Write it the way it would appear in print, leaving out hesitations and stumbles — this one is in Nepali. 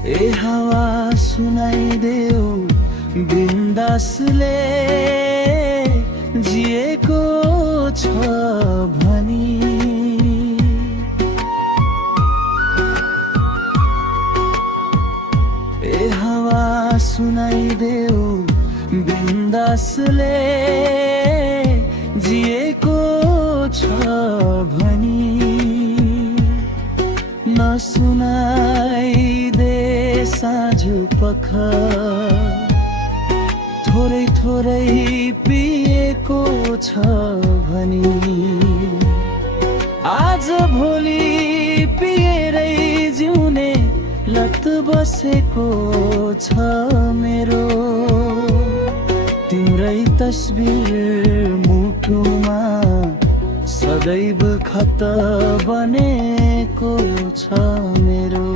ए हावा सुनाइदेऊ बिन्दासले जिएको छ भनी। ए हावा सुनाइदेऊ बिन्दासले जिएको छ भनी। नसुनाइदे साँझ पख थोरै थोरै पिएको छ भनी। आज भोलि पिएरै जिउने लत बसेको छ मेरो। तिम्रै तस्बिर मुटुमा सदैव खत बनेको छ मेरो।